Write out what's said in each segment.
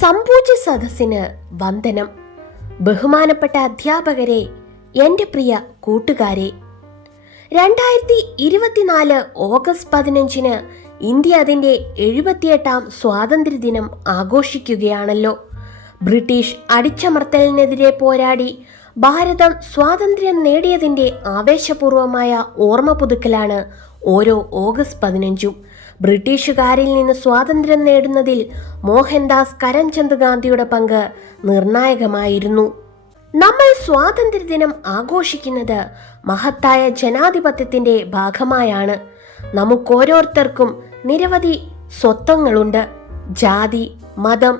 സംപൂജ്യ സദസ്സിന് വന്ദനം. ബഹുമാനപ്പെട്ട അധ്യാപകരെ, എൻ്റെ പ്രിയ കൂട്ടുകാരെ, 2024 ഓഗസ്റ്റ് 15 ഇന്ത്യ അതിൻ്റെ 78ാം സ്വാതന്ത്ര്യദിനം ആഘോഷിക്കുകയാണല്ലോ. ബ്രിട്ടീഷ് അടിച്ചമർത്തലിനെതിരെ പോരാടി ഭാരതം സ്വാതന്ത്ര്യം നേടിയതിൻ്റെ ആവേശപൂർവമായ ഓർമ്മ പുതുക്കലാണ് ഓരോ ഓഗസ്റ്റ് 15. ബ്രിട്ടീഷുകാരിൽ നിന്ന് സ്വാതന്ത്ര്യം നേടുന്നതിൽ മോഹൻദാസ് കരംചന്ദ് ഗാന്ധിയുടെ പങ്ക് നിർണായകമായിരുന്നു. നമ്മൾ സ്വാതന്ത്ര്യദിനം ആഘോഷിക്കുന്നത് മഹത്തായ ജനാധിപത്യത്തിൻ്റെ ഭാഗമായാണ്. നമുക്കോരോരുത്തർക്കും നിരവധി സ്വത്വങ്ങളുണ്ട്. ജാതി, മതം,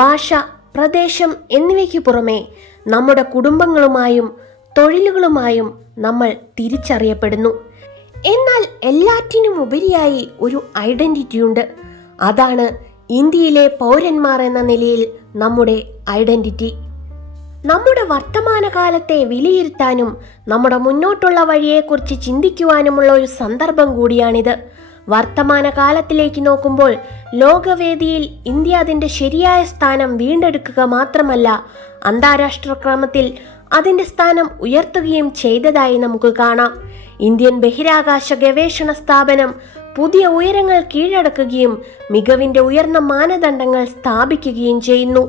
ഭാഷ, പ്രദേശം എന്നിവയ്ക്ക് പുറമെ നമ്മുടെ കുടുംബങ്ങളുമായും തൊഴിലുകളുമായും നമ്മൾ തിരിച്ചറിയപ്പെടുന്നു. എന്നാൽ എല്ലാറ്റിനും ഉപരിയായി ഒരു ഐഡന്റിറ്റി ഉണ്ട്. അതാണ് ഇന്ത്യയിലെ പൗരന്മാർ എന്ന നിലയിൽ നമ്മുടെ ഐഡന്റിറ്റി. നമ്മുടെ വർത്തമാനകാലത്തെ വിലയിരുത്താനും നമ്മുടെ മുന്നോട്ടുള്ള വഴിയെക്കുറിച്ച് ചിന്തിക്കുവാനുമുള്ള ഒരു സന്ദർഭം കൂടിയാണിത്. വർത്തമാനകാലത്തിലേക്ക് നോക്കുമ്പോൾ ലോകവേദിയിൽ ഇന്ത്യ അതിൻ്റെ ശരിയായ സ്ഥാനം വീണ്ടെടുക്കുക മാത്രമല്ല, അന്താരാഷ്ട്ര ക്രമത്തിൽ അതിൻ്റെ സ്ഥാനം ഉയർത്തുകയും ചെയ്തതായി നമുക്ക് കാണാം. ഇന്ത്യൻ ബഹിരാകാശ ഗവേഷണ സ്ഥാപനം പുതിയ ഉയരങ്ങൾ കീഴടക്കുകയും മികവിൻ്റെ ഉയർന്ന മാനദണ്ഡങ്ങൾ സ്ഥാപിക്കുകയും ചെയ്യുന്നു.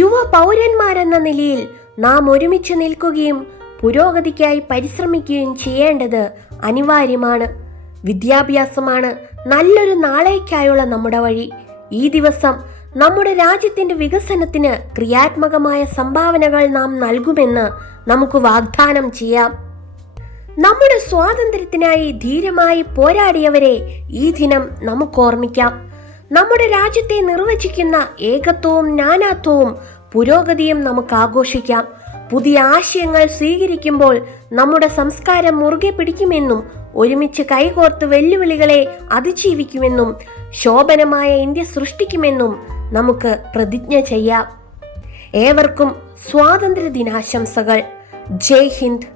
യുവ പൗരന്മാരെന്ന നിലയിൽ നാം ഒരുമിച്ച് നിൽക്കുകയും പുരോഗതിക്കായി പരിശ്രമിക്കുകയും ചെയ്യേണ്ടത് അനിവാര്യമാണ്. വിദ്യാഭ്യാസമാണ് നല്ലൊരു നാളേക്കായുള്ള നമ്മുടെ വഴി. ഈ ദിവസം നമ്മുടെ രാജ്യത്തിൻ്റെ വികസനത്തിന് ക്രിയാത്മകമായ സംഭാവനകൾ നാം നൽകുമെന്ന് നമുക്ക് വാഗ്ദാനം ചെയ്യാം. നമ്മുടെ സ്വാതന്ത്ര്യത്തിനായി ധീരമായി പോരാടിയവരെ ഈ ദിനം നമുക്ക് ഓർമ്മിക്കാം. നമ്മുടെ രാജ്യത്തെ നിർവചിക്കുന്ന ഏകത്വവും നാനാത്വവും പുരോഗതിയും നമുക്ക് ആഘോഷിക്കാം. പുതിയ ആശയങ്ങൾ സ്വീകരിക്കുമ്പോൾ നമ്മുടെ സംസ്കാരം മുറുകെ പിടിക്കുമെന്നും ഒരുമിച്ച് കൈകോർത്ത് വെല്ലുവിളികളെ അതിജീവിക്കുമെന്നും ശോഭനമായ ഇന്ത്യ സൃഷ്ടിക്കുമെന്നും നമുക്ക് പ്രതിജ്ഞ ചെയ്യാം. ഏവർക്കും സ്വാതന്ത്ര്യ ദിനാശംസകൾ. ജയ് ഹിന്ദ്.